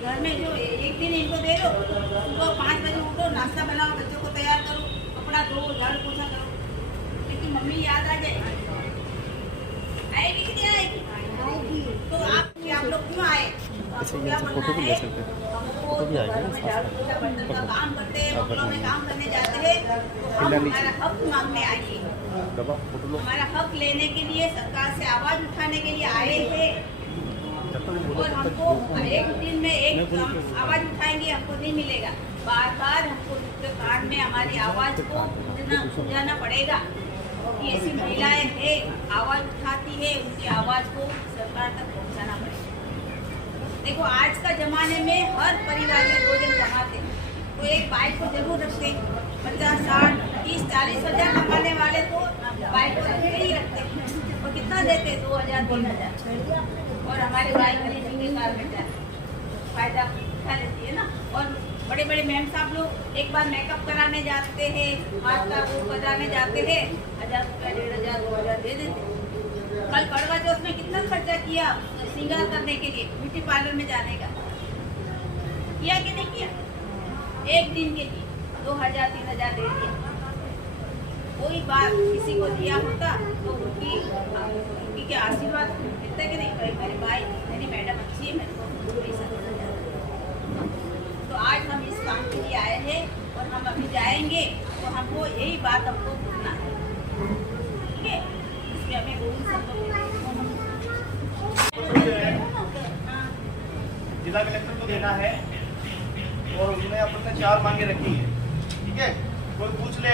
घर में जो एक दिन इनको दे दो, सुबह 5 बजे उठो, नाश्ता बनाओ, बच्चों को तैयार करो, कपड़ा धो, झाड़ू पोछा करो, लेकिन मम्मी याद आ जाए, आएगी कि नहीं आएगी? तो आप लोग क्यों आए? आपको क्या बनना है? हमको घर में झाड़ू पोछा बर्तन का काम करते हैं, बंगलों में काम करने जाते हैं, तो हम हमारा हक मांगने आए, हमारा हक लेने के लिए, सरकार से आवाज उठाने के लिए आए हैं। और हमको एक दिन में एक आवाज उठाएंगे हमको नहीं मिलेगा, बार बार हमको कान में हमारी आवाज को सुझाना पड़ेगा कि ऐसी महिलाएं हैं, आवाज उठाती है, उनकी आवाज को सरकार तक पहुंचाना पड़ेगा। देखो आज का जमाने में हर परिवार में 2 जन कमाते हैं, तो एक बाइक को जरूर रखते, 50, 60, 30, 40 हजार कमाने वाले तो बाइक को रखते ही रखते, और कितना देते? 2000, 3000। और हमारी बाइक वाली जंगली कार में फायदा उठा लेती है ना। और बड़े बड़े मैम साहब लोग एक बार मेकअप कराने जाते हैं, हाथ का वो कराने जाते हैं, 1000 रुपया, 1500, 2000 दे देते। कल करवा चौथ में कितना खर्चा किया श्रृंगार करने के लिए, ब्यूटी पार्लर में जाने का, किया कि नहीं किया? एक दिन के लिए 2000, 3000 दे दिया। कोई बात किसी को दिया होता तो उनकी क्या आशीर्वाद मिलता कि नहीं? मेरी भाई, मेरी मैडम अच्छी है, मेरे को पैसा देना चाहता। तो आज हम इस काम के लिए आए हैं और हम अभी जाएंगे, तो हमको यही बात हमको बोलना है, ठीक है? इसमें हमें बोल सकते। जिला कलेक्टर को देना है और उन्होंने अपने 4 मांगे रखी है, ठीक है? कोई पूछ ले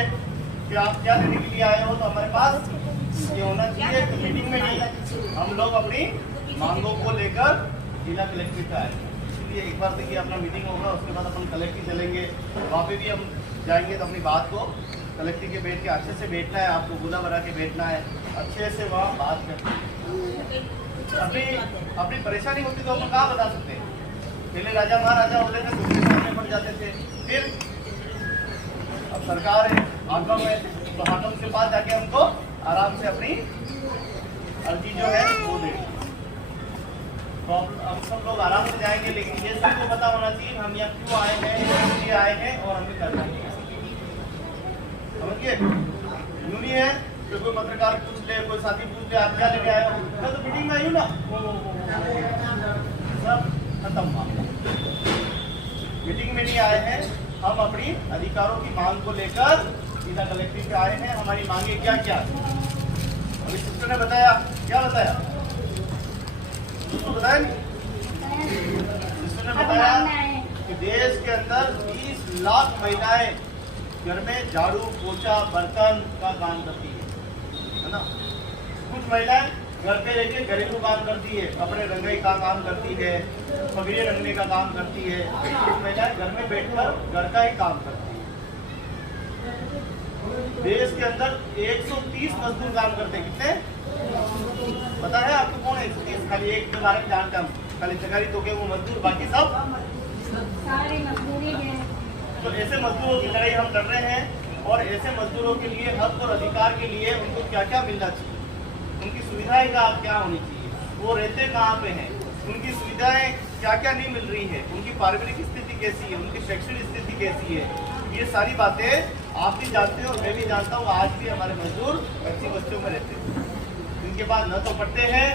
कि आप क्या लेने के लिए आए हो, तो हमारे पास ये होना चाहिए कि मीटिंग में नहीं हम लोग अपनी मांगों को लेकर जिला कलेक्ट्रेट आए। इसलिए एक बार देखिए अपना मीटिंग होगा, उसके बाद अपन कलेक्ट्रेट चलेंगे, वहाँ पे भी हम जाएंगे तो अपनी बात को कलेक्ट्रेट के बैठ के अच्छे से बैठना है, आपको बुला बना के बैठना है, अच्छे से वहाँ बात करनी है। अपनी परेशानी होती तो हम कहाँ बता सकते हैं? पहले राजा महाराजा होते थे, दूसरे सामने पड़ जाते थे, फिर अब सरकार है, हाकम है, तो हाकम के पास जाके हमको आराम से अपनी अर्जी जो है वो दे। तो हम सब लोग आराम से जाएंगे, लेकिन ये सबको पता होना चाहिए हम यहाँ क्यों आए हैं, इसलिए आए हैं और हमें करना है। समझिए, यूं नहीं है कि कोई पत्रकार पूछ ले, कोई साथी पूछ ले आप क्या लेके आए हो, मैं तो मीटिंग में आई हूँ ना, सब खत्म मामला। मीटिंग में नहीं आए हैं, हम अपनी अधिकारों की मांग को लेकर जिला कलेक्ट्रेट आए हैं। हमारी मांगे क्या क्या? अभी सिस्टर ने बताया, क्या बताया? बताया नहीं? सिस्टर ने बताया कि देश के अंदर 20 लाख महिलाएं घर में झाड़ू पोछा बर्तन का काम करती है ना। कुछ महिलाएं घर पे रहकर घरेलू काम करती है, कपड़े रंगाई का काम करती है, पगड़ी रंगने का काम करती है। कुछ महिलाएं घर में बैठकर घर का ही काम करती है। देश के अंदर 130 मजदूर काम करते हैं। कितने पता है आपको? कौन है 130? खाली एक के बारे में जानता हूँ, खाली सरकारी तो के वो मजदूर, बाकी सब सारे मजदूरी है। तो ऐसे मजदूरों की लड़ाई हम लड़ रहे हैं और ऐसे मजदूरों के लिए हक और अधिकार के लिए उनको क्या क्या मिलना चाहिए, उनकी सुविधाएं क्या होनी चाहिए, वो रहते कहाँ पे हैं, उनकी सुविधाएं क्या क्या नहीं मिल रही है, उनकी पारिवारिक स्थिति कैसी है, उनकी शैक्षणिक स्थिति कैसी है, ये सारी बातें आप भी जानते हो, मैं भी जानता हूँ। आज भी हमारे मजदूर कच्ची बस्तियों में रहते हैं, इनके पास न तो पट्टे हैं,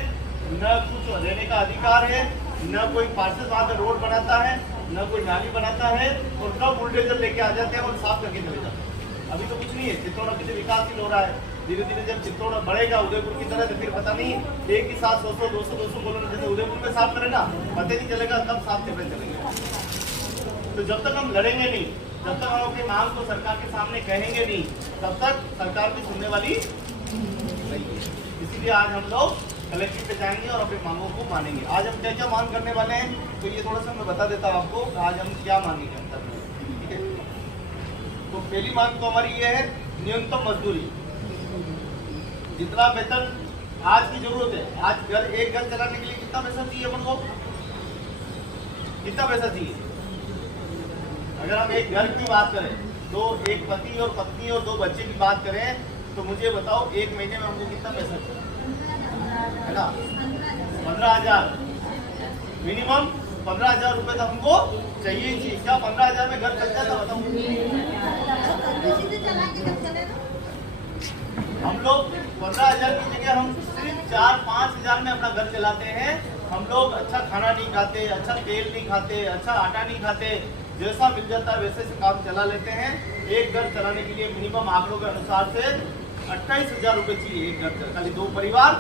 न कुछ रहने का अधिकार है, न कोई पार्षद वहाँ पे रोड बनाता है, न कोई नाली बनाता है, और कब बुलडोजर लेके आ जाते हैं और साफ करके चले जाते हैं। अभी तो कुछ नहीं है, चित्तौड़ कितने विकासशील हो रहा है, धीरे धीरे जब चित्तौड़ बढ़ेगा उदयपुर की तरह, तो फिर पता नहीं एक ही साथ 100, 200 कॉलोनी जैसे उदयपुर में साफ करे ना, पता नहीं चलेगा कब साफ करने चलेंगे। तो जब तक हम लड़ेंगे नहीं, जब तक हम अपनी मांग को सरकार के सामने कहेंगे नहीं, तब तक सरकार भी सुनने वाली नहीं है। इसीलिए आज हम लोग कलेक्ट्रेट पे जाएंगे और अपनी मांगों को मानेंगे। आज हम क्या क्या मांग करने वाले हैं, तो ये थोड़ा सा मैं बता देता हूँ आपको, आज हम क्या मांगेंगे अंतर, ठीक है? तो पहली मांग तो हमारी ये है न्यूनतम मजदूरी, जितना वेतन आज की जरूरत है। आज एक घर चलाने के लिए कितना पैसा चाहिए अपन को? कितना पैसा चाहिए? अगर हम एक घर की बात करें, तो एक पति और पत्नी और 2 बच्चे की बात करें, तो मुझे बताओ एक महीने में हमको कितना पैसा चाहिए, है ना? 15,000 मिनिमम 15,000 रुपए तो हमको चाहिए ही चाहिए। क्या 15,000 में घर चल जाता बताओ? हम लोग 15,000 की जगह हम सिर्फ 4-5 हजार में अपना घर चलाते हैं। हम लोग अच्छा खाना नहीं खाते, अच्छा तेल नहीं खाते, अच्छा आटा नहीं खाते, जैसा मिल जाता है वैसे से काम चला लेते हैं। एक घर चलाने के लिए मिनिमम आंकड़ों के अनुसार से 28,000 रुपए चाहिए एक घर। खाली 2 परिवार,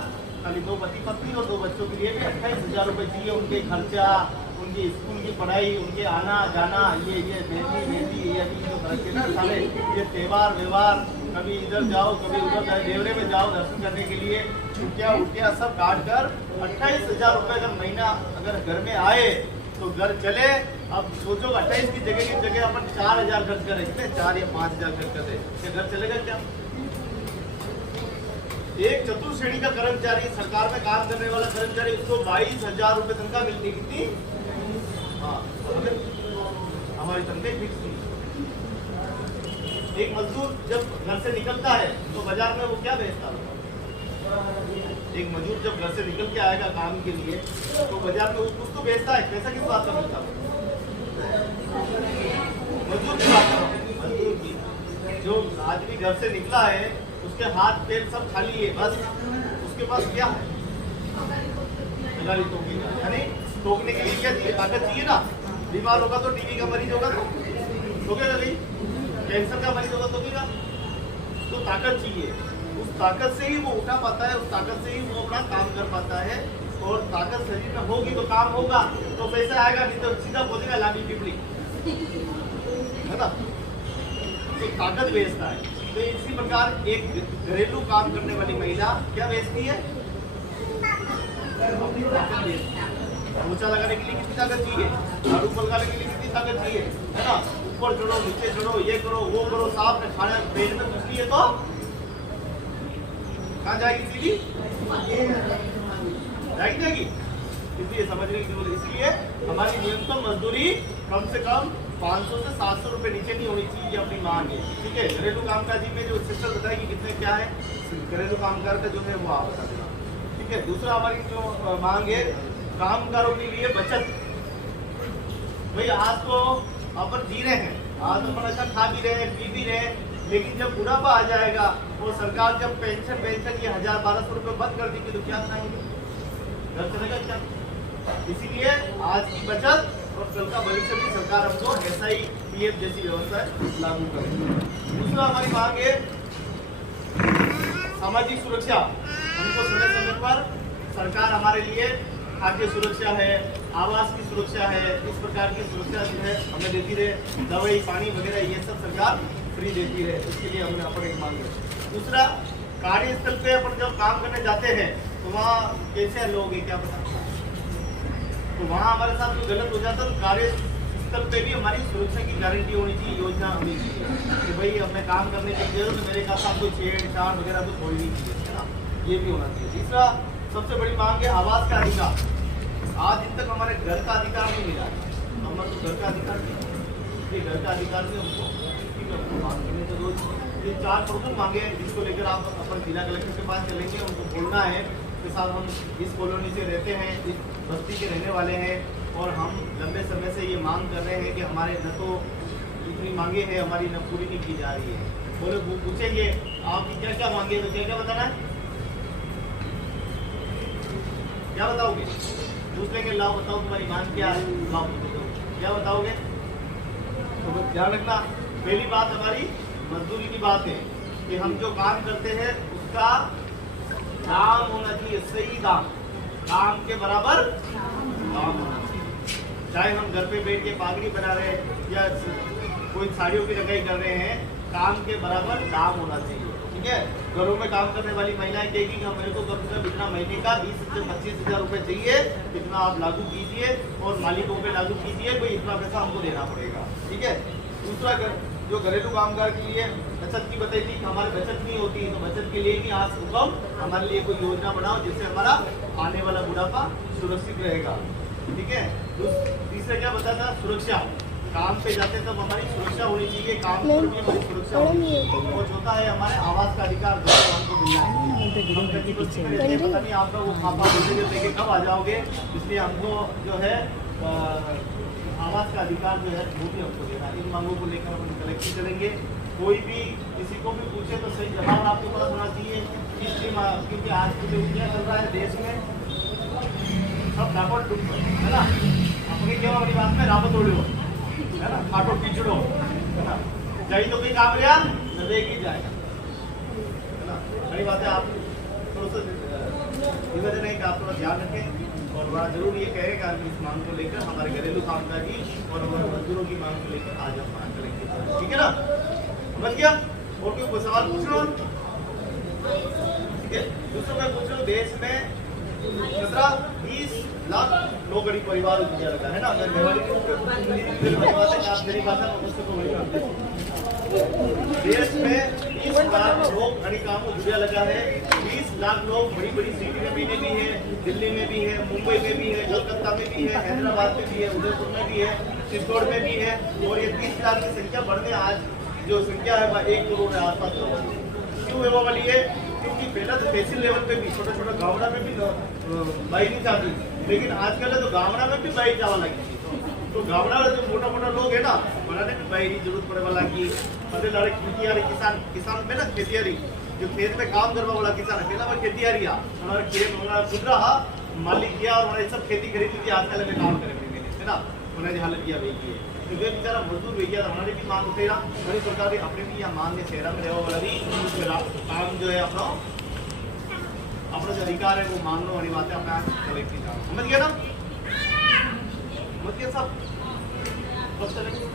खाली 2 पति पत्नी और 2 बच्चों के लिए भी 28,000 रुपए चाहिए। उनके खर्चा, उनकी स्कूल की पढ़ाई, उनके आना जाना, ये मेहंदी ये अभी जो खर्चे ना सारे, ये त्योहार व्यवहार, कभी इधर जाओ कभी उधर जाओ, देवरे में जाओ दर्शन करने के लिए, छुट्टियाँ सब काट कर 28,000 रुपए अगर महीना अगर घर में आए तो घर चले। अब सोचो 28 की जगह अपन 4,000 खर्च करें, कितने 4 या 5,000 खर्च करें, ये घर चलेगा क्या? एक चतुर्थ श्रेणी का कर्मचारी, सरकार में काम करने वाला कर्मचारी, उसको 22,000 रुपए तनख्वाह मिलती है। कितनी? हाँ, हमारी तनख्वाह फिक्स नहीं। एक मजदूर जब घर से निकलता है तो बाजार में वो क्या बेचता है? एक मजदूर जब घर से निकल के आएगा काम के लिए तो बाजार में वो कुछ तो बेचता है। पैसा किस बात का मिलता है? मजदूर की बात करो, मजदूर की। जो आदमी घर से निकला है उसके हाथ पैर सब खाली है, बस उसके पास क्या है? यानी टोकने के लिए क्या चाहिए? ताकत चाहिए ना। बीमार होगा तो टीबी का मरीज होगा तो टोकेगा नहीं, कैंसर का मरीज होगा तो भी ना, तो ताकत चाहिए। उस ताकत से ही वो उठा पाता है, उस ताकत से ही वो अपना काम कर पाता है। और ताकत शरीर में होगी तो काम होगा, तो पैसा आएगा, नहीं तो सीधा बोलेगा लाठी पिपली, है ना? तो ताकत बेचता है। तो इसी प्रकार एक घरेलू काम करने वाली महिला क्या बेचती है? अपनी ताकत बेचती है। पोछा लगाने के लिए कितनी ताकत चाहिए? झाड़ू लगाने के लिए कितनी ताकत चाहिए, है ना? ऊपर चढ़ो नीचे चढ़ो, ये करो वो करो, साफ में खाना पेट में कुछ नहीं है तो कहाँ जाएगी? जाएगी। इसलिए समझने की जरूरत, इसलिए हमारी न्यूनतम मजदूरी कम से कम 500 से 700 रुपए नीचे नहीं होनी चाहिए, अपनी मांग है। ठीक है, घरेलू कामकाजी में जो सिस्टर बताएगी कितने क्या है घरेलू कामगार का जो है वो आप बता देना। ठीक है, दूसरा हमारी जो मांग है कामगारों के लिए बचत। भाई आज तो अपन जी रहे हैं, आज अपन अच्छा खा भी रहे हैं, पी भी रहे हैं, लेकिन जब बुढ़ापा आ जाएगा वो सरकार जब पेंशन ये 1,000-1,200 रुपए बंद कर देगी तो क्या खाएंगे? घर चलेगा क्या? इसीलिए आज की बचत और कल का भविष्य भी सरकार हमको SI PF जैसी व्यवस्था लागू करेगी। दूसरा हमारी मांग है सामाजिक सुरक्षा। हमको समय समय पर सरकार हमारे लिए खाद्य सुरक्षा है, आवास की सुरक्षा है, इस प्रकार की सुरक्षा जो है हमें देती रहे, दवाई पानी वगैरह ये सब सरकार फ्री देती है। इसके लिए हमने अपन एक मांग है। दूसरा, कार्यस्थल पे अपन जब काम करने जाते हैं तो वहाँ कैसे लोग हैं क्या पता, तो वहाँ हमारे साथ जो गलत हो जाता है तो कार्यस्थल पे भी हमारी सुरक्षा की गारंटी होनी चाहिए, योजना होनी चाहिए कि भाई हमें काम करने की जरूरत मेरे साथ कोई छेड़छाड़ वगैरह तो कोई नहीं चाहिए, है ना? ये भी होना चाहिए। तीसरा सबसे बड़ी मांग है आवास का अधिकार। आज दिन तक हमारे घर का अधिकार नहीं मिला, हमारे तो घर का अधिकार नहीं, ये घर का अधिकार भी हमको मांग करने तो रोज ये 4 प्रमुख मांगे हैं जिसको लेकर आप अपन जिला कलेक्टर के पास चलेंगे, उनको बोलना है के साथ हम इस कॉलोनी से रहते हैं, इस बस्ती के रहने वाले हैं और हम लंबे समय से ये मांग कर रहे हैं कि हमारे न तो जितनी मांगे हैं हमारी न पूरी नहीं की जा रही है। बोले पूछेंगे आप क्या क्या मांगे तो क्या क्या बताना है, क्या बताओगे? पूछ लेंगे लाओ बताओ तुम्हारी मांग क्या है, लाओ क्या बताओगे? तो ध्यान रखना, पहली बात हमारी मजदूरी की बात है कि हम जो काम करते हैं उसका दाम होना चाहिए, सही दाम, काम के बराबर दाम होना चाहिए। चाहे हम घर पे बैठ के पागड़ी बना रहे हैं या कोई साड़ियों की रंगाई कर रहे हैं, काम के बराबर दाम होना चाहिए। ठीक है, घरों में काम करने वाली महिलाएं कहेगी कि मेरे को कम से कम इतना महीने का 20 से 25 हजार रुपए चाहिए, इतना आप लागू कीजिए और मालिकों पे लागू कीजिए, कोई इतना पैसा हमको देना पड़ेगा। ठीक है, दूसरा जो घरेलू कामगार के लिए बचत की बताई थी, हमारी बचत नहीं होती, तो बचत के लिए भी आज हुक्म हमारे लिए कोई योजना बनाओ जिससे हमारा आने वाला बुढ़ापा सुरक्षित रहेगा। ठीक है, तीसरा क्या बताया था, सुरक्षा। काम पे जाते तब हमारी सुरक्षा होनी चाहिए, काम पर भी हमारी सुरक्षा होनी चाहिए। वो होता है हमारे आवास का अधिकार जो हमको मिलना है। हम कभी पता नहीं आपका वो खापा लेके कब आ जाओगे, इसलिए हमको जो है आवास का अधिकार जो है वो भी हमको देना है। इन मांगों को लेकर हम कलेक्शन चलेंगे। कोई भी किसी को भी पूछे तो सही जवाब आपके पास होना चाहिए। इसलिए क्योंकि आज जो क्या चल रहा है देश में सब डापड़ टूट है ना, अपनी क्या अपनी बात में रावत उड़ो है ना, खाटो पिछड़ो है ना, जाई तो कोई काम लिया न देगी जाएगा है ना। बड़ी बात है, आप थोड़ा सा निवेदन है कि आप थोड़ा ध्यान रखें। और बड़ा जरूर ये कहेगा कि इस मांग को लेकर हमारे घरेलू कामकाजी और हमारे मजदूरों की मांग को लेकर आज हम मांग करेंगे, ठीक है ना, समझ गया। और कोई सवाल पूछ रहा हूँ, ठीक है। दूसरा मैं पूछ रहा हूँ, देश में 17-20 लाख लोग गरीब परिवार लगा है ना, आप मेरी भाषा देश में 20 लाख लोग घड़ी काम को जुड़ा लगा है। 20 लाख लोग बड़ी बड़ी सिटी में भी है, दिल्ली में भी है, मुंबई में भी है, कोलकाता में भी है, हैदराबाद में भी है, उदयपुर में भी है, चित्तौड़ में भी है। और ये 20 लाख की संख्या बढ़ने आज जो संख्या है वह 1 करोड़ के आसपास क्यों है वाली है, क्योंकि पहले तो तहसील लेवल पे भी छोटा छोटा गाँवड़ा में भी बाई नहीं चाहती, लेकिन आजकल तो गाँवड़ा में भी बाई जावा लगी थी। तो गाँवड़ा जो मोटा मोटा लोग है ना, बनाने की बाई की जरूरत पड़े वाला की लड़े खेतियारी किसान में ना खेतियारी जो खेत में काम करवा वाला किसान है, पहला वो खेतियारी हमारे खेत हमारा खुदरा मालिक किया और हमारे सब खेती खरीदी थी। आजकल में काम करेंगे है ना, उन्होंने हालत किया वही की है। तो वे बेचारा मजदूर भैया हमारे भी मांग उठेगा, बड़ी सरकार अपने भी यहाँ मांग है, शहरा में रहने वाला भी काम जो है अपना जो अधिकार है वो मान लो, वाली बातें अपना कलेक्ट की जाओ, समझ गया ना, समझ गया सब चलेंगे।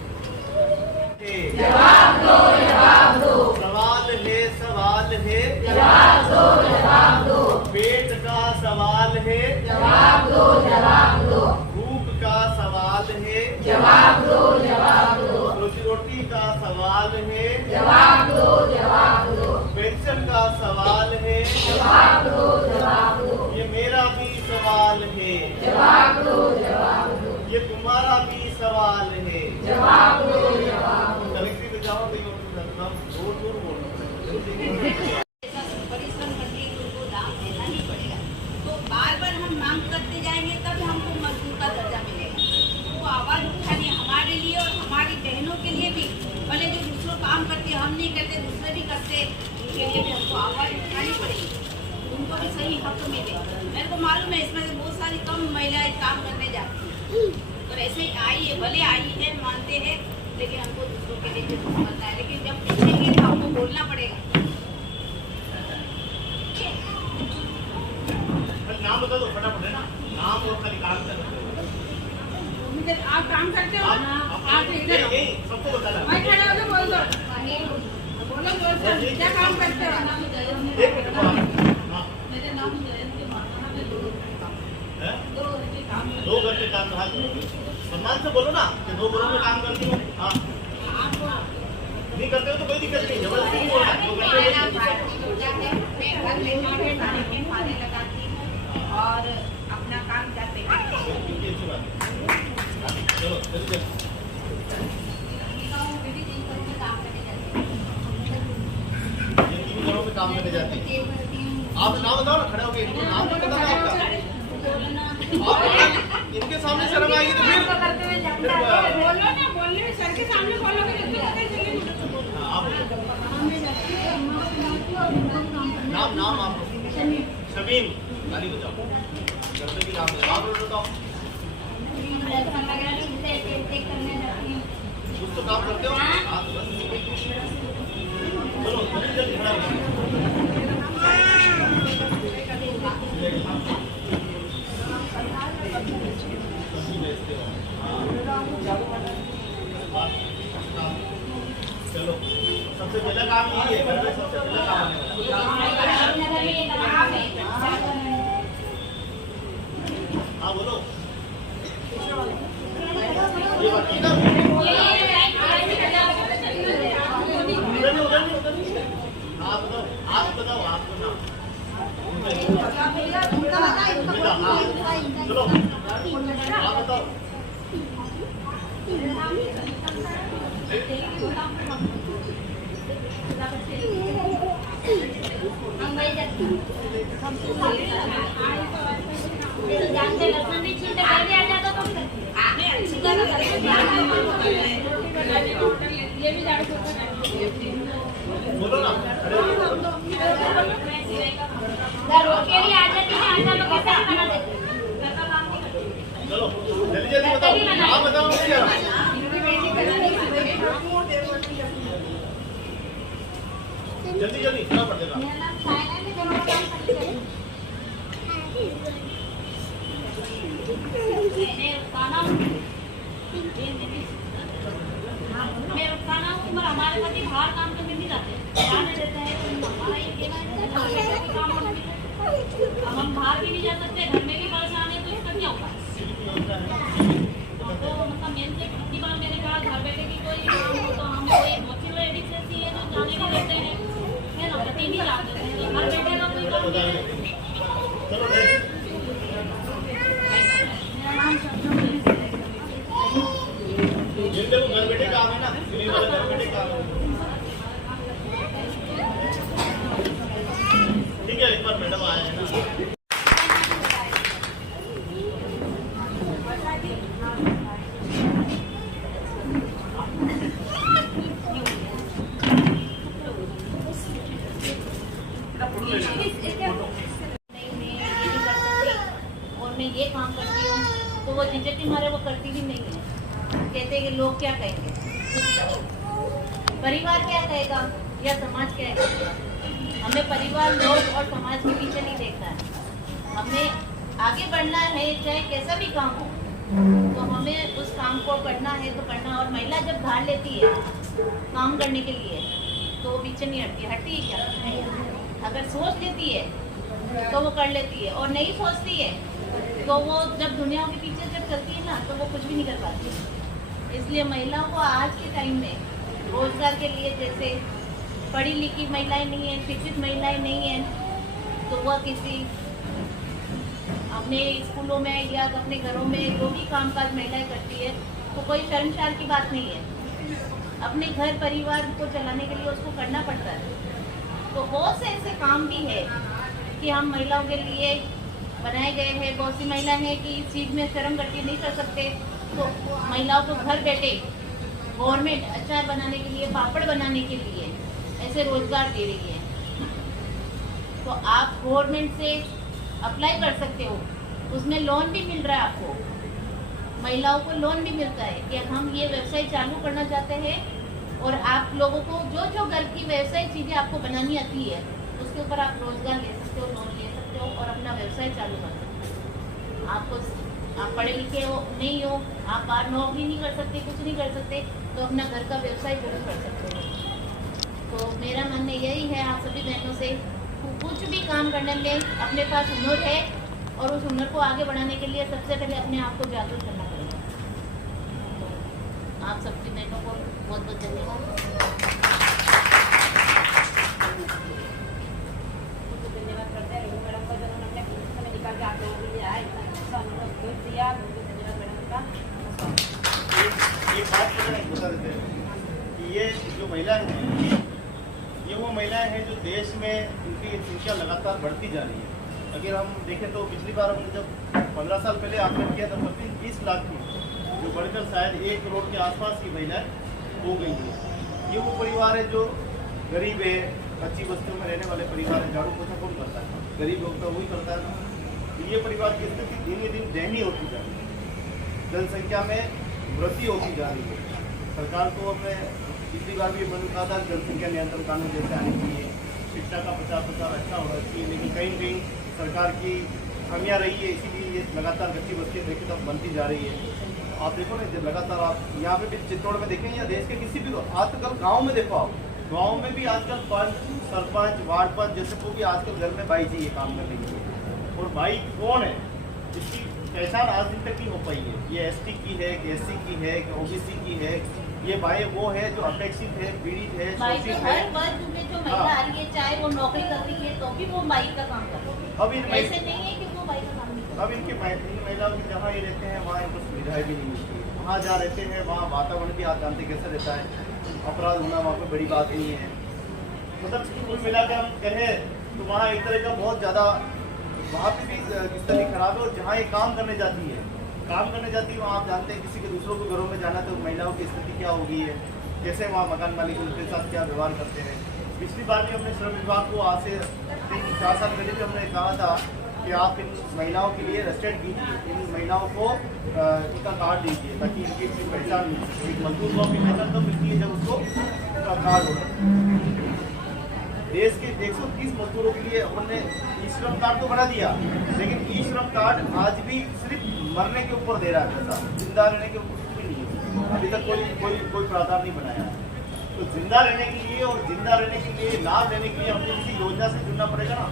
जवाब दो, जवाब दो। सवाल है, सवाल है, जवाब दो, जवाब दो। पेट का सवाल है, जवाब दो, जवाब दो। भूख का सवाल है, जवाब दो, जवाब दो। रोजी रोटी का सवाल है, जवाब दो, जवाब दो। पेंशन का सवाल है, जवाब दो, जवाब दो। ये मेरा भी सवाल है, जवाब दो, जवाब दो। ये तुम्हारा भी सवाल है, जवाब दो, जवाब दो। कलेक्ट्री पे जाओ तो जोर जोर बोलो। परिश्रम करके उनको दाम देना ही पड़ेगा। तो बार बार हम मांग करते जाएंगे तब हमको मजदूर का दर्जा मिलेगा। वो आवाज उठानी हमारे लिए और हमारी बहनों के लिए भी, भले जो दूसरों काम करते हम नहीं करते दूसरे भी करते, उनके लिए भी हमको आवाज उठानी पड़ेगी, उनको भी सही हक मिले। मेरे को मालूम है इसमें से बहुत सारी कम महिलाएं काम करने जाती हैं और ऐसे ही आई है, भले आई है मानते हैं, लेकिन हमको दूसरों के लिए भी बनना है। लेकिन जब पूछेंगे तो हमको बोलना पड़ेगा। नाम बता दो फटाफट है ना, नाम और खाली काम कर रहे हो। आप काम करते हो ना, आप इधर आओ। सबको बताना मैं खड़ा होकर बोल दो, बोलो जोर से, क्या काम करते हो? एक मिनट हाँ मेरे नाम जयंती माता है, है? 2 घर के काम। 2 घर के काम कहा सम्मान से बोलो ना कि 2 घरों में काम करती हूँ। हाँ नहीं करते हो तो कोई दिक्कत नहीं, जबरदस्ती नहीं बोलना। 2 घंटे मैं घर में आके खाने के खाने लगाती हूँ और अपना काम जाते हैं। अच्छी बात है, चलो जल्दी काम करने जाती हूँ। 3 घरों में काम करने जाती है। आप नाम बताओ ना, खड़े होके इनको नाम तो पता है आपका। आप इनके सामने शर्म आएगी तो फिर बोलो ना, बोलने सर के सामने बोलोगे तो पता ही चलेगा। आप नाम आप शमीम गाली बजाओ, करते भी नाम आप बताओ, कुछ तो काम करते हो आप, चलो जल्दी जल्दी खड़ा चलो सबसे पहला काम यही है, घर में सबसे पहला काम हाँ बोलो ये बाकी ना आप बताओ आप बताओ चलो आप बताओ जानते लक्षण भी छीनते पहले आ जाता तो ये भी झाड़ू पोछा बोलो ना। रोटी आ जाती है, आटा लोग कैसे बना देते हैं? घर का काम नहीं करते। चलो जल्दी जल्दी बताओ, आप बताओ मुझे। जल्दी जल्दी इतना पड़ देगा। मैं उठाना हूँ, पर हमारे पति बाहर काम करने नहीं जाते, जाने देते हैं। तो हमारा ये कहना है कि काम हम बाहर भी नहीं जा सकते, घर में भी परेशान है, तो इसका क्या होगा? तो मतलब मेन से कितनी बार मैंने कहा घर बैठे की कोई काम हो तो हम कोई बहुत सी लेडीज ऐसी है जो जाने नहीं देते हैं, है ना, पति नहीं जाते हैं, तो घर बैठे का कोई काम नहीं है। चलो मेरा नाम शब्दों में जिनके वो घर बैठे काम है ना, दिल्ली वाले घर बैठे काम है। ठीक है, एक बार मैडम आए हैं ना। मैं ये काम करती हूँ तो वो झिझक के मारे वो करती भी नहीं है, कहते हैं कि लोग क्या कहेंगे, परिवार क्या कहेगा या समाज क्या कहेगा। हमें परिवार, लोग और समाज के पीछे नहीं देखना है, हमें आगे बढ़ना है, चाहे कैसा भी काम हो तो हमें उस काम को करना है तो करना। और महिला जब भाग लेती है काम करने के लिए तो वो पीछे नहीं हटती है क्या? अगर सोच लेती है तो वो कर लेती है, और नहीं सोचती है तो वो जब दुनिया के पीछे जब चलती है ना तो वो कुछ भी नहीं कर पाती। इसलिए महिलाओं को आज के टाइम में रोजगार के लिए, जैसे पढ़ी लिखी महिलाएं नहीं हैं, शिक्षित महिलाएं नहीं हैं, तो वह किसी अपने स्कूलों में या अपने घरों में जो भी कामकाज महिलाएं करती है तो कोई शर्मसार की बात नहीं है। अपने घर परिवार को चलाने के लिए उसको करना पड़ता है। तो बहुत से ऐसे काम भी है कि हम महिलाओं के लिए बनाए गए हैं। बहुत सी महिलाएं हैं कि इस चीज़ में शर्म करके नहीं कर सकते, तो महिलाओं को घर बैठे गवर्नमेंट अचार बनाने के लिए, पापड़ बनाने के लिए ऐसे रोजगार दे रही है। तो आप गवर्नमेंट से अप्लाई कर सकते हो, उसमें लोन भी मिल रहा है आपको, महिलाओं को लोन भी मिलता है कि हम ये व्यवसाय चालू करना चाहते हैं और आप लोगों को जो जो घर की व्यवसाय चीज़ें आपको बनानी आती है उसके ऊपर आप रोजगार ले सकते हो, लोन ले सकते हो और अपना व्यवसाय चालू कर सकते हो। आप पढ़े लिखे हो नहीं हो, आप बाहर नौकरी नहीं कर सकते, कुछ नहीं कर सकते, तो अपना घर का व्यवसाय जरूर कर सकते हो। तो मेरा मानना यही है आप सभी बहनों से, कुछ भी काम करने में अपने पास हुनर है और उस हुनर को आगे बढ़ाने के लिए सबसे पहले अपने आप को जागरूक करना पड़ेगा। आप सभी बहनों को बहुत बहुत धन्यवाद। धन्यवाद करते हैं रघु मैडम का, जिन्होंने अपने समय निकाल के आप लोगों के लिए आए, अनुभव दिया। धन्यवाद मैडम का। ये बात बता देते हैं कि ये जो महिलाएं हैं, ये वो महिलाएं हैं जो देश में उनकी संख्या लगातार बढ़ती जा रही है। अगर हम देखें तो पिछली बार हमने जब 15 साल पहले आकलन किया था, 20 लाख की, जो बढ़कर शायद 1 करोड़ के आसपास की महिलाएं हो गई है। ये वो परिवार है जो गरीब है, कच्ची बस्तियों में रहने वाले परिवार है। झाड़ू पोछा कौन करता है? गरीब लोग तो वही करता है। तो ये परिवार की स्थिति दिन दिन दयनीय होती जा रही है, जनसंख्या में वृद्धि होती जा रही है। सरकार को हमने पिछली बार भी मैंने कहा था जनसंख्या नियंत्रण कानून जैसे आने चाहिए, शिक्षा का 50% अच्छा होना चाहिए, लेकिन कहीं कहीं सरकार की खामियां रही है, इसीलिए ये लगातार कच्ची बस्तियाँ देखिए तो बनती जा रही है। आप देखो ना, जब लगातार आप यहाँ पे भी चित्तौड़ में देखें या देश के किसी भी आजकल गाँव में देखो, आप गाँव में भी आजकल पंच, सरपंच, वार्ड पंच जैसे को भी आजकल घर में बाई चाहिए काम करने के लिए। और बाई कौन है, इसकी पहचान आज दिन तक नहीं हो पाई है। ये ST की है, SC की है, OBC की है। ये बाई वो है जो अपेक्षित है, पीड़ित है, शोषित है। हर वर्ग में जो महिला आ रही है, चाहे वो नौकरी कर रही है तो भी वो बाई का काम कर रही है। अब ऐसे नहीं है कि वो बाई का काम नहीं कर रही। अब इनके महिलाओं की जहाँ ये रहते हैं वहाँ इनको सुविधाएं भी नहीं मिलती है। वहाँ जहाँ रहते हैं वहाँ वातावरण भी आप जानते कैसा रहता है, अपराध होना वहाँ पे बड़ी बात नहीं है। मतलब कुल मिला के हम कहें तो वहाँ एक तरह का बहुत ज़्यादा वहाँ पे भी स्थिति खराब है। और जहाँ ये काम करने जाती है काम करने जाती है वहाँ आप जानते हैं किसी के दूसरों के घरों में जाना तो महिलाओं की स्थिति क्या होगी है, कैसे वहाँ मकान मालिक उनके साथ क्या व्यवहार करते हैं। पिछली बार भी हमने श्रम विभाग को आज से 3-4 साल पहले भी हमने कहा था कि आप इन महिलाओं के लिए रजिस्टर्ड कीजिए, इन महिलाओं को इनका कार्ड दीजिए ताकि इनकी एक पहचान मिल सके। एक मजदूर को अपनी पहचान तो मिलती है जब उसको उसका कार्ड होता है। देश के 130 मजदूरों के लिए हमने ई श्रम कार्ड तो बना दिया, लेकिन ई श्रम कार्ड आज भी सिर्फ मरने के ऊपर दे रहा है पैसा, जिंदा रहने के ऊपर कुछ भी नहीं है। अभी तक कोई प्रावधान नहीं बनाया है। तो जिंदा रहने के लिए और जिंदा रहने के लिए लाभ लेने के लिए हमको किसी योजना से जुड़ना पड़ेगा ना।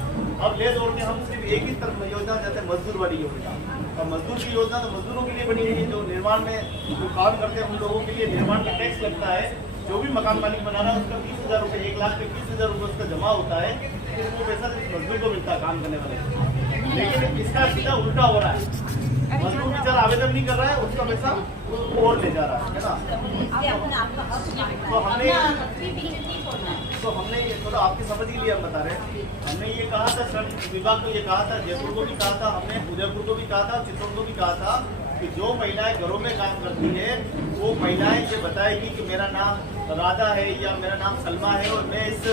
अब ले दौड़ के हम सिर्फ एक ही तरफ योजना चाहते हैं, मजदूर वाली योजना। और मजदूर की योजना तो मजदूरों के लिए बनी है, जो निर्माण में जो काम करते हैं उन लोगों के लिए निर्माण में टैक्स लगता है। जो भी मकान मालिक बना रहा है उसका 30,000 रुपये, 1,20,000 रुपये उसका जमा होता है, फिर वो पैसा मजदूर को मिलता है काम करने वाले। लेकिन इसका सीधा उल्टा हो रहा है, मजदूर बेचारा आवेदन नहीं कर रहा है, उसका पैसा और ले जा रहा है ना। तो हमने ये थोड़ा आपकी समझ के लिए हम बता रहे हैं। हमने ये कहा था, श्रम विभाग को ये कहा था, जयपुर को भी कहा था, हमने उदयपुर को भी कहा था, चित्तौड़ को भी कहा था कि जो महिलाएं घरों में काम करती है वो महिलाएं ये बताएगी कि मेरा नाम राधा है या मेरा नाम सलमा है और मैं इस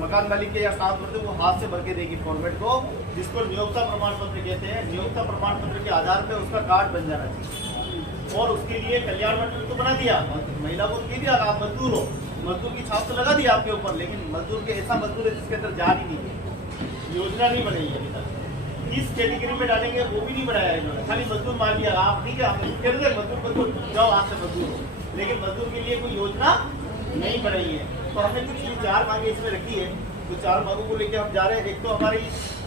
मकान मालिक के या काम करते वो हाथ से भर के देगी फॉर्मेट को, जिसको नियोक्ता प्रमाण पत्र कहते हैं। नियोक्ता प्रमाण पत्र के आधार पर उसका कार्ड बन जाना चाहिए और उसके लिए कल्याण मंडल तो बना दिया, महिला को कह दिया आप मजदूर हो, मजदूर की छाप तो लगा दिया आपके ऊपर, लेकिन मजदूर के ऐसा मजदूर है जिसके अंदर जान ही नहीं है, योजना नहीं बनी है अभी तक। किस कैटेगरी में डालेंगे वो भी नहीं बनाया इन्होंने, खाली मजदूर मान लिया आप, ठीक है आप कह रहे मजदूर जाओ आप से मजदूर हो, लेकिन मजदूर के लिए कोई योजना नहीं बनाई है। तो हमने कुछ 4 मांगे इसमें रखी है, तो 4 मांगों को लेकर हम जा रहे हैं। एक तो हमारी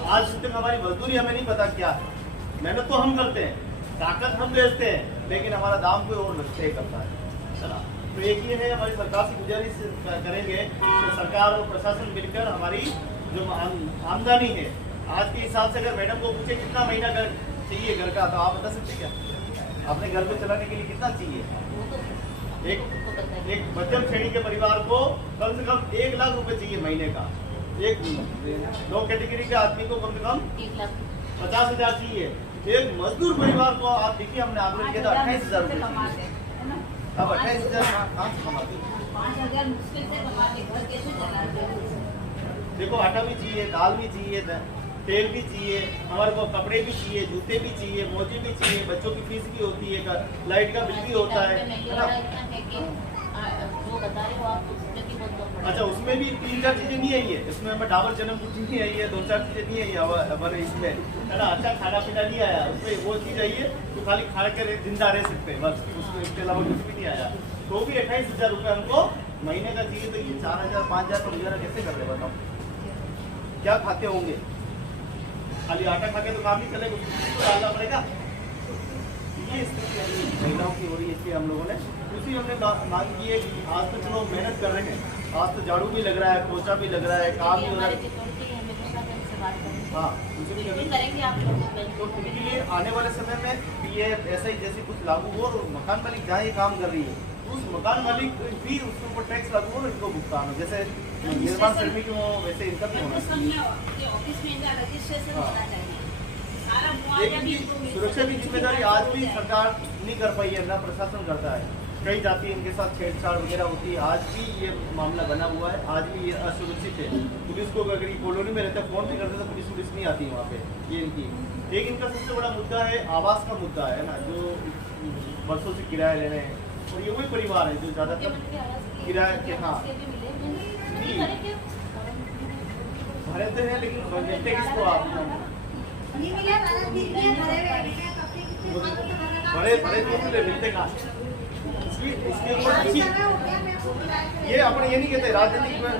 आज तक हमारी मजदूरी हमें नहीं पता क्या है, मेहनत तो हम करते हैं, ताकत हम बेचते हैं, लेकिन हमारा दाम कोई और तय करता है। तो एक ये है, हमारी सरकार से गुजारिश करेंगे कि सरकार और प्रशासन मिलकर हमारी जो आमदनी है आज के हिसाब से, अगर मैडम को पूछे कितना महीना घर चाहिए घर का, तो आप बता सकते क्या अपने घर को चलाने के लिए कितना चाहिए? एक मध्यम श्रेणी के परिवार को कम से कम 1 लाख रुपए चाहिए महीने का। एक लो कैटेगरी के आदमी को कम से कम 50,000 चाहिए। एक मजदूर परिवार को आप देखिए, हमने आंकलन किया था 28,000 रुपये। अब 28,000 कहाँ से कमाते हैं? 5,000 मुश्किल से कमाते, घर कैसे चलाते? देखो आटा भी चाहिए, दाल भी चाहिए, तेल भी चाहिए, हमारे को कपड़े भी चाहिए, जूते भी चाहिए, मोजे भी चाहिए, बच्चों की फीस भी होती है, लाइट का बिल भी होता है ना। अच्छा, उसमें भी 3-4 चीजें नहीं आई है, इसमें हमें डाबर जन्म कुछ नहीं आई है, 2-4 चीजें नहीं आई है हमारे इसमें, है ना। अच्छा खाना पीना नहीं आया, उसमें वो चीज आई है तो खाली खा कर जिंदा रह सकते हैं बस, उसको इसके अलावा कुछ भी नहीं आया। तो भी 28,000 रुपये हमको महीने का चाहिए। तो ये 4,000 5,000 का गुजारा कैसे कर रहे बताओ? क्या खाते होंगे? खाली आटा खा के तो काम नहीं चलेगा, उसको डालना पड़ेगा। ये स्थिति महिलाओं की हो रही है, इसलिए हम लोगों ने उसी हमने मांग की है कि आज तो चलो मेहनत कर रहे हैं, आज तो झाड़ू भी लग रहा है, पोछा भी लग रहा है, काम भी हो रहा है। हाँ, करेंगे आप लोग तो उनके लिए आने वाले समय में ये ऐसा ही जैसे कुछ लागू हो, और मकान मालिक जहाँ ये काम कर रही है उस मकान मालिक भी उसके ऊपर टैक्स लागू हो, इनको भुगतान हो, जैसे निर्माण श्रमिक हो वैसे इनका भी होना चाहिए। ऑफिस में इनका रजिस्ट्रेशन होना चाहिए, सारा मुआवजा भी इनको मिल सुरक्षा की जिम्मेदारी आज भी सरकार नहीं कर पाई है, ना प्रशासन करता है। कई जाति इनके साथ छेड़छाड़ वगैरह होती है, आज भी ये मामला बना हुआ है, आज भी ये असुरक्षित है। पुलिस को अगर कॉलोनी में रहते फोन भी करते तो पुलिस नहीं आती वहाँ पे। ये इनकी एक इनका सबसे बड़ा मुद्दा है, आवास का मुद्दा है ना, जो बरसों से किराया ले रहे हैं, और ये वही परिवार है जो ज्यादातर किराए के हाँ भरते हैं, लेकिन मिलते किसको आप बड़े बड़े तो मिलते कहाँ? इसके ऊपर ये अपने ये नहीं कहते राजनीतिक में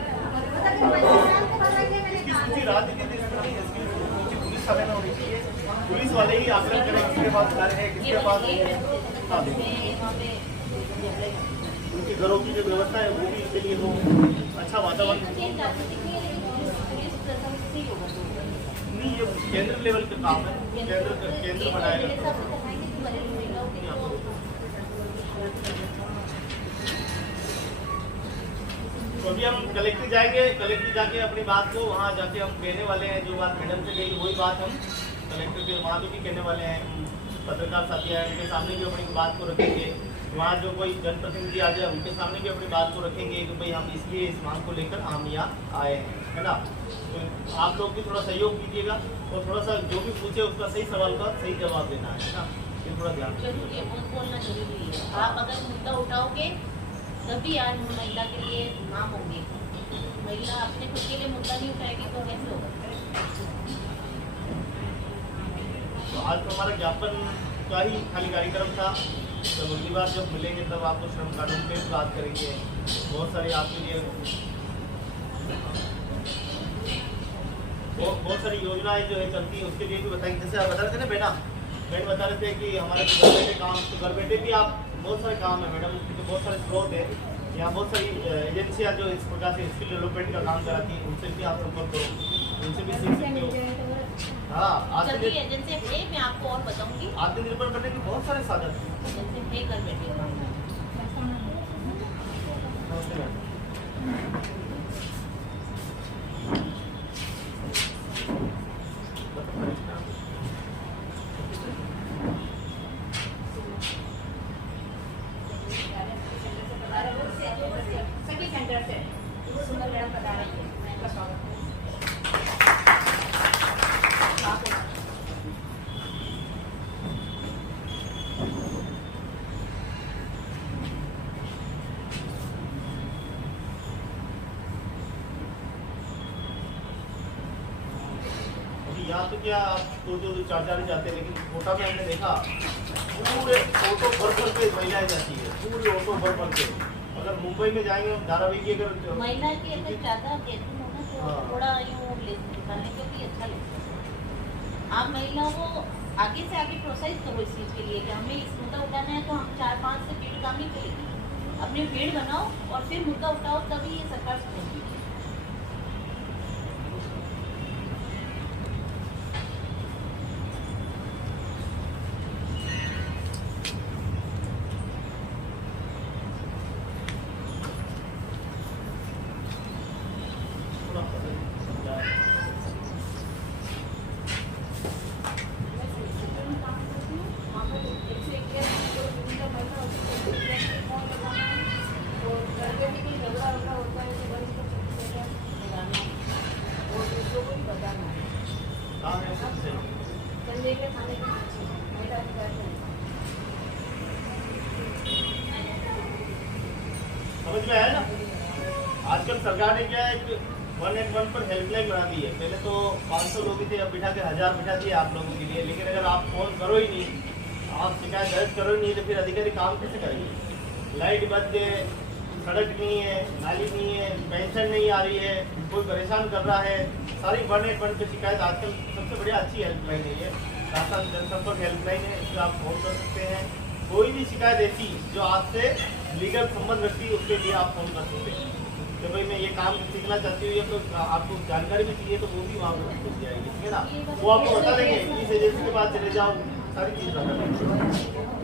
इसकी सूची राजनीति इसकी सूची पुलिस वाले में होनी चाहिए। पुलिस वाले ही आकलन करें किसके पास घर है, किसके पास उनके घरों की जो व्यवस्था है वो भी इसके लिए हो, अच्छा वातावरण नहीं। ये केंद्र लेवल का काम है, केंद्र बनाएगा। तो अभी हम कलेक्टर जाएंगे, कलेक्टर जाके अपनी बात को वहाँ जाके हम कहने वाले हैं, जो बात मैडम से कही वही बात हम कलेक्टर के वहाँ भी कहने वाले हैं। पत्रकार साथी आए उनके सामने भी अपनी बात को रखेंगे। वहाँ जो कोई जनप्रतिनिधि आ जाए उनके सामने भी अपनी बात को रखेंगे कि भाई हम इसलिए इस मांग को लेकर हम यहाँ आए हैं, है ना। तो आप लोग भी थोड़ा सहयोग कीजिएगा और थोड़ा सा जो भी पूछे उसका सही सवाल का सही जवाब देना है ना, ये थोड़ा ध्यान जरूरी है, बहुत बोलना जरूरी है। आप अगर मुद्दा उठाओगे तभी आज महिला के लिए नाम होंगे। महिला अपने खुद के लिए मुद्दा नहीं उठाएगी तो कैसे होगा। तो आज तो हमारा ज्ञापन का ही खाली कार्यक्रम था। तो अगली बार जब मिलेंगे तब आपको श्रम कानून पे भी बात करेंगे। बहुत सारी आपके लिए बहुत सारी योजनाएं जो है चलती है उसके लिए भी बताएंगे। जैसे आप बता रहे थे ना बहन बता रहे थे कि हमारे घर बैठे काम, तो घर बैठे भी आप बहुत सारे काम है मैडम, उसके तो बहुत सारे स्रोत है। यहाँ बहुत सारी एजेंसियाँ जो इस प्रकार से स्किल डेवलपमेंट का काम कराती हैं, उनसे भी आप संपर्क करो, उनसे भी सीख सकते हो। हाँ, जल्दी एजेंसी है, मैं आपको और बताऊंगी। आत्मनिर्भर बनने के बहुत सारे साधन हैं। एजेंसी है घर बैठे काम। नमस्ते मैम। सभी सेंटर से सुंदर मैडम बता रही है। यहाँ तो क्या आप दो चार जाते हैं, लेकिन कोटा में हमने देखा पूरे ऑटो भर के महिलाएं जाती है, पूरी ऑटो भर के। अगर मुंबई में जाएंगे धारावाहिक अगर महिला की अगर ज़्यादा कहती हो ना तो हाँ। थोड़ा यूँ निकालने के भी अच्छा लगता है। आप महिलाओं को आगे से आगे प्रोत्साहित करो इस चीज़ के लिए कि हमें इस मुद्दा उठाना है, तो हम 4-5 से भीड़ काम नहीं करेगी। अपनी भीड़ बनाओ और फिर मुद्दा उठाओ, तभी ये सरकार सुनेगी। समझ में आया ना। आजकल सरकार ने क्या है 111 पर हेल्पलाइन बना दी है। पहले तो 500 लोग थे, अब बिठा के 1000 बिठा दिए आप लोगों के लिए। लेकिन अगर आप फोन करो ही नहीं, आप शिकायत दर्ज करो ही नहीं, तो फिर अधिकारी काम कैसे करेंगे। लाइट बंद है, सड़क नहीं है, नाली नहीं है, पेंशन नहीं आ रही है, कोई परेशान कर रहा है, सारी 111 पे शिकायत। आजकल सबसे बढ़िया अच्छी हेल्पलाइन है ये, शासन जनसंपर्क हेल्पलाइन है। इस पर आप फोन कर सकते हैं। कोई भी शिकायत ऐसी जो आपसे लीगल संबंध रखती है उसके लिए आप फोन कर सकते हैं कि भाई मैं ये काम सीखना चाहती हूँ, या तो आपको जानकारी भी चाहिए तो वो भी वहाँ पर मिल जाएगी, ठीक है ना। वो आपको बता देंगे इस एजेंसी के पास चले जाओ, सारी चीज़ बता देंगे।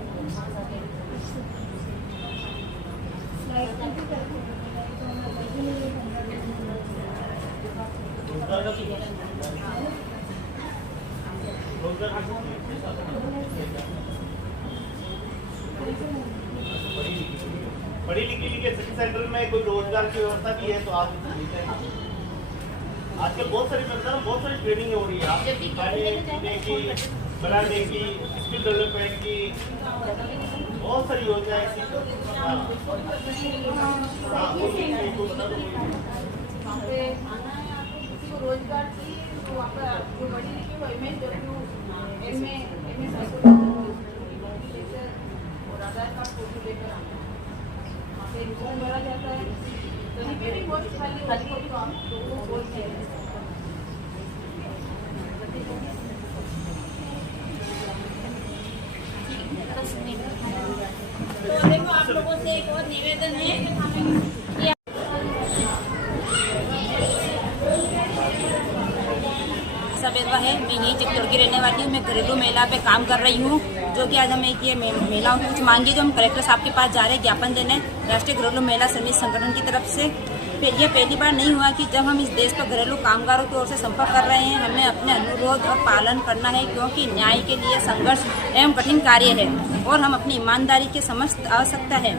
पढ़ी लिखी के सिटी सेंटर में कोई रोजगार की व्यवस्था भी है तो आप आजकल बहुत सारी बहुत सारी ट्रेनिंग हो रही है। आप खाने की, बनाने की, स्किल डेवलपमेंट की बहुत सारी योजना ऐसी। रोजगार की तो वहाँ पर जो बड़ी लिखी वो और आधार कार्ड फोटो लेकर आना, वहाँ पे फॉर्म भरा जाता है। कहीं पे भी बहुत खाली को भी काम तो वो बोलते हैं। तो देखो आप लोगों से एक और निवेदन है कि सवेदवा है, मैं यहीं चित्तौड़ की रहने वाली हूँ। मैं घरेलू महिला पे काम कर रही हूँ, जो कि आज हमें ये महिलाओं की कुछ मांगी जो हम कलेक्टर साहब के पास जा रहे हैं ज्ञापन देने राष्ट्रीय घरेलू महिला श्रमिक संगठन की तरफ से। ये पहली बार नहीं हुआ कि जब हम इस देश पर घरेलू कामगारों की ओर से संपर्क कर रहे हैं। हमें अपने अनुरोध और पालन करना है, क्योंकि न्याय के लिए संघर्ष एवं कठिन कार्य है और हम अपनी ईमानदारी के समस्त आवश्यकता है।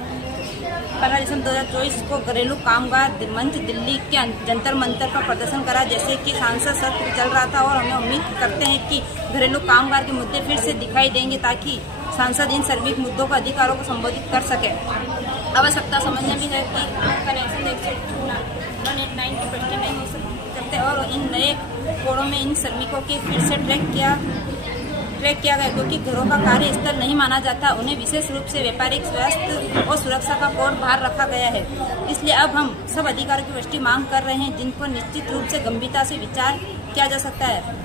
15 दिसंबर 2024 को घरेलू कामगार मंच दिल्ली के जंतर मंतर पर प्रदर्शन करा, जैसे कि सांसद सत्र चल रहा था, और हमें उम्मीद करते हैं कि घरेलू कामगार के मुद्दे फिर से दिखाई देंगे, ताकि सांसद इन श्रमिक मुद्दों का अधिकारों को संबोधित कर सके। आवश्यकता समझना भी है कि कनेक्शन 189 की प्रश्न नहीं हो सकते और इन नए कोड़ों में इन श्रमिकों के फिर से ट्रैक किया गया, क्योंकि घरों का कार्यस्थल नहीं माना जाता। उन्हें विशेष रूप से व्यापारिक स्वास्थ्य और सुरक्षा का कोड बाहर रखा गया है। इसलिए अब हम सब अधिकारों की पुष्टि मांग कर रहे हैं, जिन पर निश्चित रूप से गंभीरता से विचार किया जा सकता है।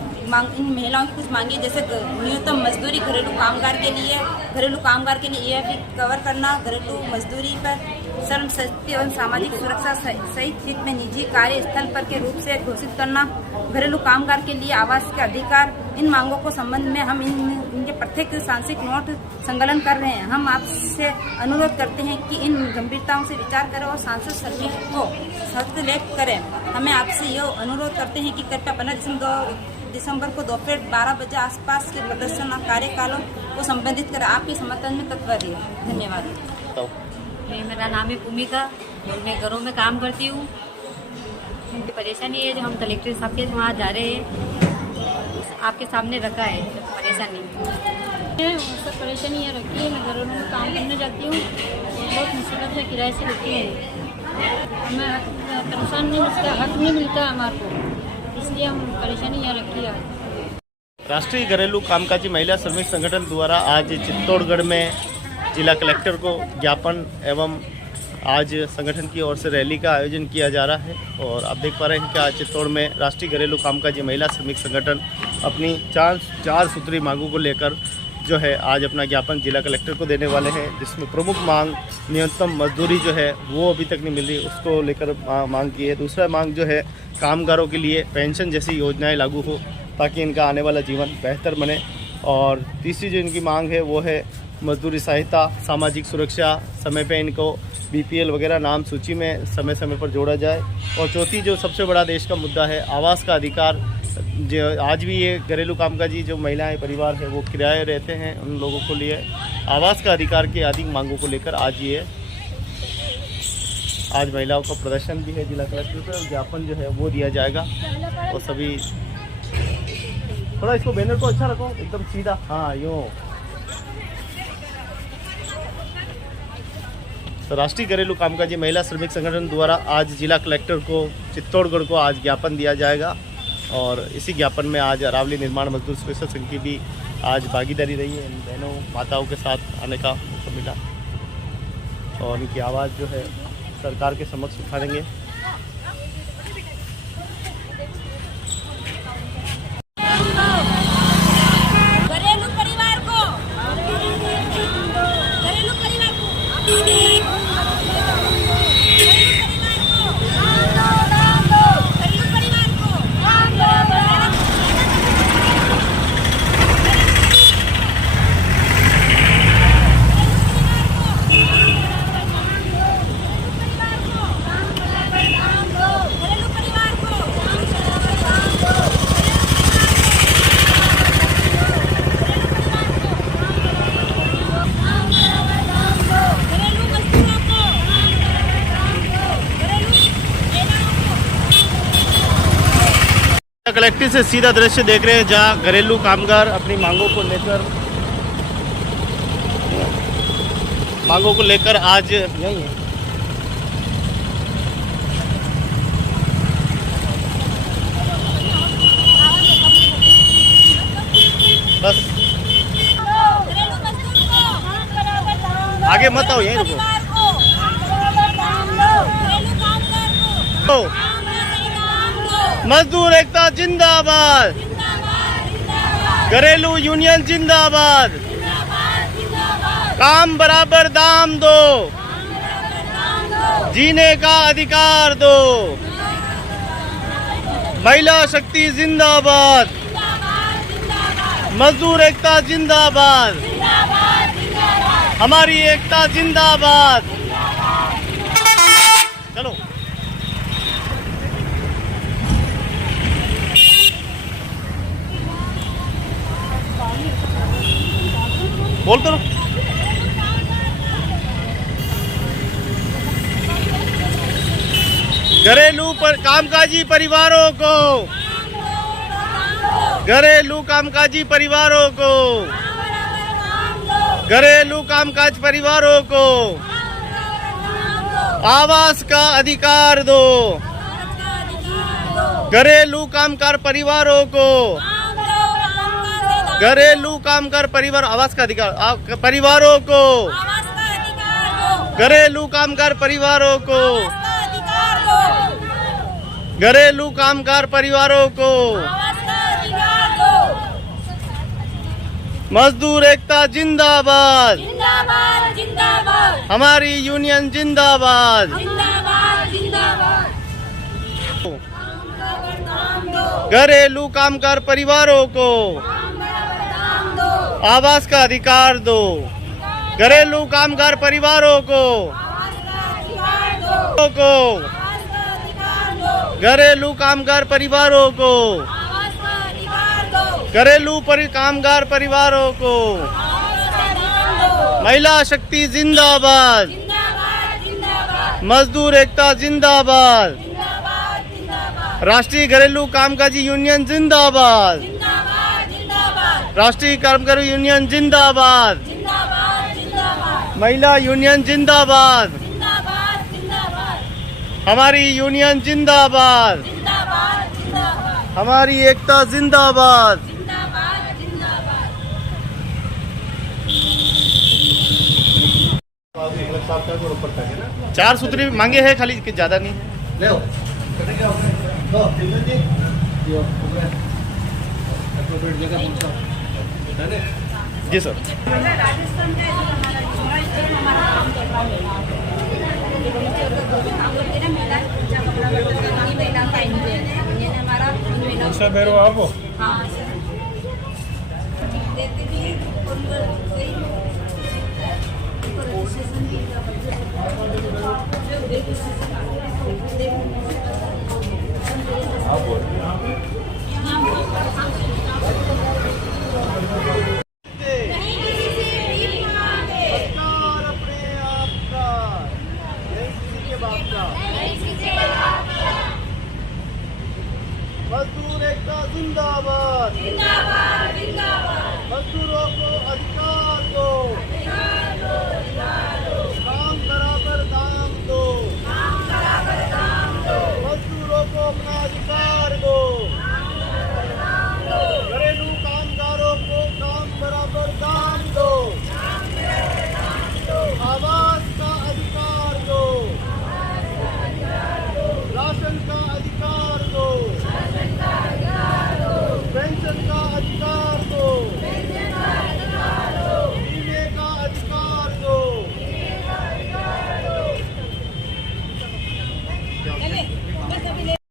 इन महिलाओं की कुछ मांगे, जैसे न्यूनतम मजदूरी घरेलू कामगार के लिए EFE कवर करना, घरेलू मजदूरी पर श्रम शक्ति एवं सामाजिक सुरक्षा सहित हित में निजी कार्य स्थल पर के रूप से घोषित करना, घरेलू कामगार के लिए आवास के अधिकार। इन मांगों को संबंध में हम इनके प्रत्येक सांसिक नोट संकलन कर रहे हैं। हम आपसे अनुरोध करते हैं कि इन गंभीरताओं से विचार करें और सांसद श्रमिक को हस्तक्षेप करें। हमें आपसे यह अनुरोध करते हैं कि कृपया 15 दिसंबर को दोपहर 12 बजे आसपास के प्रदर्शन और कार्यकालों को संबोधित करें। आपके समर्थन में तत्पर है। धन्यवाद। मेरा नाम है भूमिका और मैं घरों में काम करती हूँ। मुझे परेशानी है जो हम कलेक्टर साहब के वहाँ जा रहे हैं, आपके सामने रखा है परेशानी। सब परेशानी ये रखी है, मैं घरों में काम करने जाती हूँ, बहुत मुसीबत से किराए से लेती हूँ। हमें परेशान नहीं मिलता, हक नहीं मिलता हमारे को, इसलिए हम परेशानी यहाँ रखी है। राष्ट्रीय घरेलू कामकाजी महिला श्रमिक संगठन द्वारा आज चित्तौड़गढ़ में जिला कलेक्टर को ज्ञापन एवं आज संगठन की ओर से रैली का आयोजन किया जा रहा है। और आप देख पा रहे हैं कि आज चित्तौड़ में राष्ट्रीय घरेलू कामकाजी महिला श्रमिक संगठन अपनी चार सूत्री मांगों को लेकर जो है आज अपना ज्ञापन जिला कलेक्टर को देने वाले हैं, जिसमें प्रमुख मांग न्यूनतम मजदूरी जो है वो अभी तक नहीं मिल रही, उसको लेकर मांग की है। दूसरा मांग जो है कामगारों के लिए पेंशन जैसी योजनाएं लागू हो, ताकि इनका आने वाला जीवन बेहतर बने। और तीसरी जो इनकी मांग है वो है मजदूरी सहायता, सामाजिक सुरक्षा, समय पे इनको BPL वगैरह नाम सूची में समय समय पर जोड़ा जाए। और चौथी जो सबसे बड़ा देश का मुद्दा है आवास का अधिकार, जो आज भी ये घरेलू कामकाजी जो महिलाएं परिवार है वो किराए रहते हैं, उन लोगों को लिए आवास का अधिकार की आदि मांगों को लेकर आज महिलाओं का प्रदर्शन भी है जिला कलेक्टर से, ज्ञापन जो है वो दिया जाएगा। और सभी थोड़ा इसको बैनर को अच्छा रखो, एकदम सीधा, हाँ यूँ। तो राष्ट्रीय घरेलू कामकाजी महिला श्रमिक संगठन द्वारा आज जिला कलेक्टर को चित्तौड़गढ़ को आज ज्ञापन दिया जाएगा। और इसी ज्ञापन में आज अरावली निर्माण मजदूर स्पेशल संघ की भी आज भागीदारी रही है। इन बहनों माताओं के साथ आने का मौका मिला और उनकी आवाज़ जो है सरकार के समक्ष उठाएंगे। कलेक्टर से सीधा दृश्य देख रहे हैं जहां घरेलू कामगार अपनी मांगों को लेकर आज यही है। बस आगे मत आओ, यहीं रुको। मजदूर एकता जिंदाबाद, घरेलू यूनियन जिंदाबाद, काम बराबर दाम दो, जीने का अधिकार दो, महिला शक्ति जिंदाबाद, मजदूर एकता जिंदाबाद, हमारी एकता जिंदाबाद। चलो बोल तो घरेलू पर कामकाजी परिवारों को, घरेलू कामकाजी परिवारों को, घरेलू कामकाज परिवारों को आवास का अधिकार दो, घरेलू कामगार परिवारों को, घरेलू कामगार परिवार आवास का अधिकार परिवारों को, घरेलू कामगार परिवारों को, घरेलू कामगार परिवारों को मजदूर एकता जिंदाबाद, जिंदाबाद जिंदाबाद, हमारी यूनियन जिंदाबाद, जिंदाबाद जिंदाबाद। घरेलू कामगार परिवारों को आवास का अधिकार दो, घरेलू कामगार परिवारों को घरेलू कामगार परिवारों को, घरेलू कामगार परिवारों को महिला शक्ति जिंदाबाद, मजदूर एकता जिंदाबाद, राष्ट्रीय घरेलू कामकाजी यूनियन जिंदाबाद, राष्ट्रीय कामगार यूनियन जिंदाबाद, महिला यूनियन जिंदाबाद, हमारी यूनियन जिंदाबाद, हमारी एकता जिंदाबाद। चार सूत्री मांगे हैं खाली, ज्यादा नहीं है। जी सर। राजस्थान का हमारा काम कर रहा है, काम करते ना महिला कपड़ा महिला का यूनियन हमारा महिला। हाँ देते भी रजिस्ट्रेशन भी मजदूर एकता जिंदाबाद, जिंदाबाद जिंदाबाद, मजदूरों को अधिकार दो, काम बराबर दाम दो, मजदूरों को अपना अधिकार दो, घरेलू कामगारों को काम बराबर दाम दो, आवास का अधिकार दो, राशन का अधिकार दो, पेंशन का अधिकार दो, बीमे का अधिकार दो।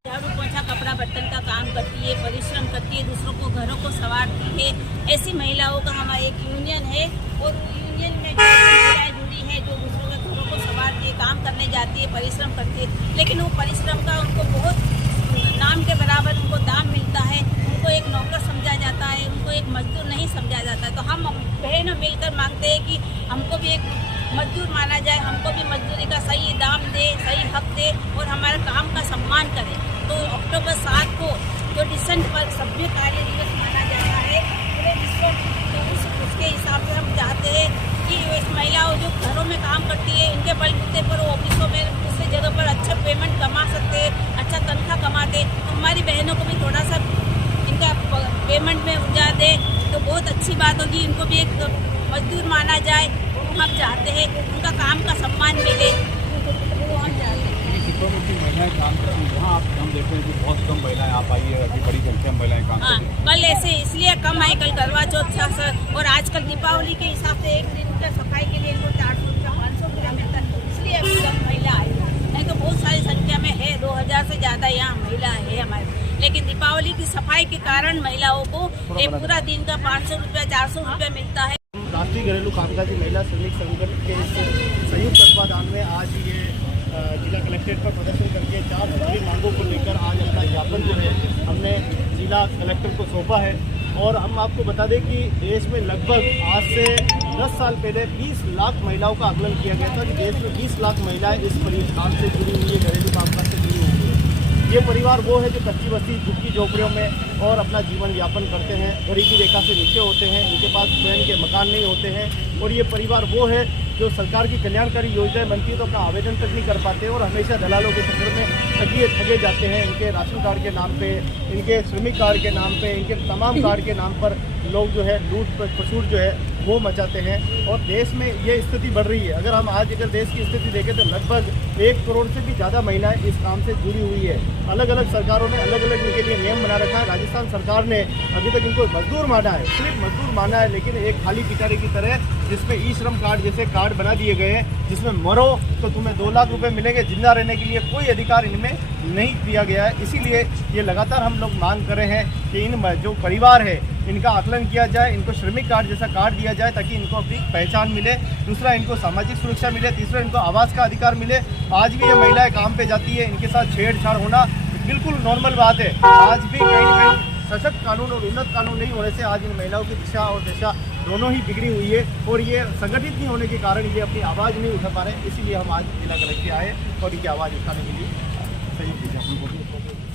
झाड़ू पोछा कपड़ा बर्तन का काम करती है, परिश्रम करती है, दूसरों को घरों को संवारती है। ऐसी महिलाओं का हमारा एक यूनियन है और यूनियन में जो महिलाएं जुड़ी हैं, जो दूसरों के घरों को संवारती है, काम करने जाती है, परिश्रम करती है, लेकिन वो परिश्रम का उनको बहुत नाम के बराबर उनको दाम मिलता है। उनको एक नौकर समझा जाता है, उनको एक मजदूर नहीं समझा जाता है। तो हम बहनों मिलकर मांगते हैं कि हमको भी एक मजदूर माना जाए, हमको भी मजदूरी का सही दाम दे, सही हक दे और हमारे काम का सम्मान करे। तो अक्टूबर 7 को जो दिसंबर सभ्य कार्य दिवस माना जाता है पूरे विश्व तो उसके हिसाब से हम चाहते हैं कि इस महिलाओं जो घरों में काम करती है, इनके बलबूते पर वो ऑफिसों में दूसरी जगह पर अच्छा पेमेंट कमा सकते हैं, अच्छा तनख्वाह कमाते। तो हमारी बहनों को भी थोड़ा सा इनका पेमेंट में उलझा दे तो बहुत अच्छी बात होगी। इनको भी एक मजदूर माना जाए, हम चाहते हैं उनका काम का सम्मान मिले, वो हम चाहते हैं। महिलाएं काम करती हैं, यहाँ आप हम देखते हैं कि बहुत कम महिलाएं आ पाई है, अभी बड़ी संख्या में महिलाएं काम करती हैं। कल ऐसे इसलिए कम आई, कल करवा चौथ था सर, और आजकल दीपावली के हिसाब से एक दिन का सफाई के लिए इनको 400 रुपया 500 रुपया मिलता है, इसलिए अभी कम महिला आई। नहीं तो बहुत सारी संख्या में है, 2000 से ज़्यादा यहाँ महिला है हमारे। लेकिन दीपावली की सफाई के कारण महिलाओं को एक पूरा दिन का 500 रुपया 400 रुपया मिलता है। राष्ट्रीय घरेलू कामकाजी महिला श्रमिक संगठन के संयुक्त तत्वाधान में आज ये जिला कलेक्ट्रेट पर प्रदर्शन करके 4 सूत्री मांगों को लेकर आज अपना ज्ञापन जो है हमने जिला कलेक्टर को सौंपा है। और हम आपको बता दें कि देश में लगभग आज से 10 साल पहले 20 लाख महिलाओं का आकलन किया गया था कि देश में 20 लाख महिलाएं इस काम से जुड़ी हुई है, घरेलू कामकाज से जुड़ी हुई है। ये परिवार वो है जो कच्ची बस्ती झुग्गी झोपड़ियों में और अपना जीवन यापन करते हैं, गरीबी रेखा से नीचे होते हैं, इनके पास स्वयं के मकान नहीं होते हैं। और ये परिवार वो है जो सरकार की कल्याणकारी योजनाएं बनती है तो अपना आवेदन तक नहीं कर पाते और हमेशा दलालों के चक्कर में ठगे जाते हैं। इनके राशन कार्ड के नाम पे, इनके श्रमिक कार्ड के नाम पे, इनके तमाम कार्ड के नाम पर लोग जो है लूट खसूट जो है वो मचाते हैं और देश में ये स्थिति बढ़ रही है। अगर हम आज अगर देश की स्थिति देखें तो लगभग 1 करोड़ से भी ज़्यादा महिलाएं इस काम से जुड़ी हुई है। अलग अलग सरकारों ने अलग अलग इनके लिए नियम बना रखा है। राजस्थान सरकार ने अभी तक इनको मजदूर माना है, सिर्फ मजदूर माना है, लेकिन एक खाली पिटारे की तरह जिसमें ई श्रम कार्ड जैसे कार्ड बना दिए गए हैं जिसमें मरो तो तुम्हें 2 लाख रुपए मिलेंगे, जिंदा रहने के लिए कोई अधिकार इनमें नहीं दिया गया है। इसीलिए ये लगातार हम लोग मांग कर रहे हैं कि इन जो परिवार है इनका आकलन किया जाए, इनको श्रमिक कार्ड जैसा कार्ड दिया जाए ताकि इनको अपनी पहचान मिले, दूसरा इनको सामाजिक सुरक्षा मिले, तीसरा इनको आवास का अधिकार मिले। आज भी ये महिलाएं काम पे जाती है, इनके साथ छेड़छाड़ होना बिल्कुल नॉर्मल बात है। आज भी कहीं न कहीं सशक्त कानून और उन्नत कानून नहीं होने से आज इन महिलाओं की दिशा और दशा दोनों ही बिगड़ी हुई है और ये संगठित नहीं होने के कारण ये अपनी आवाज़ नहीं उठा पा रहे। इसीलिए हम आज जिला कलेक्टर आए और इनकी आवाज़ उठाने के लिए सही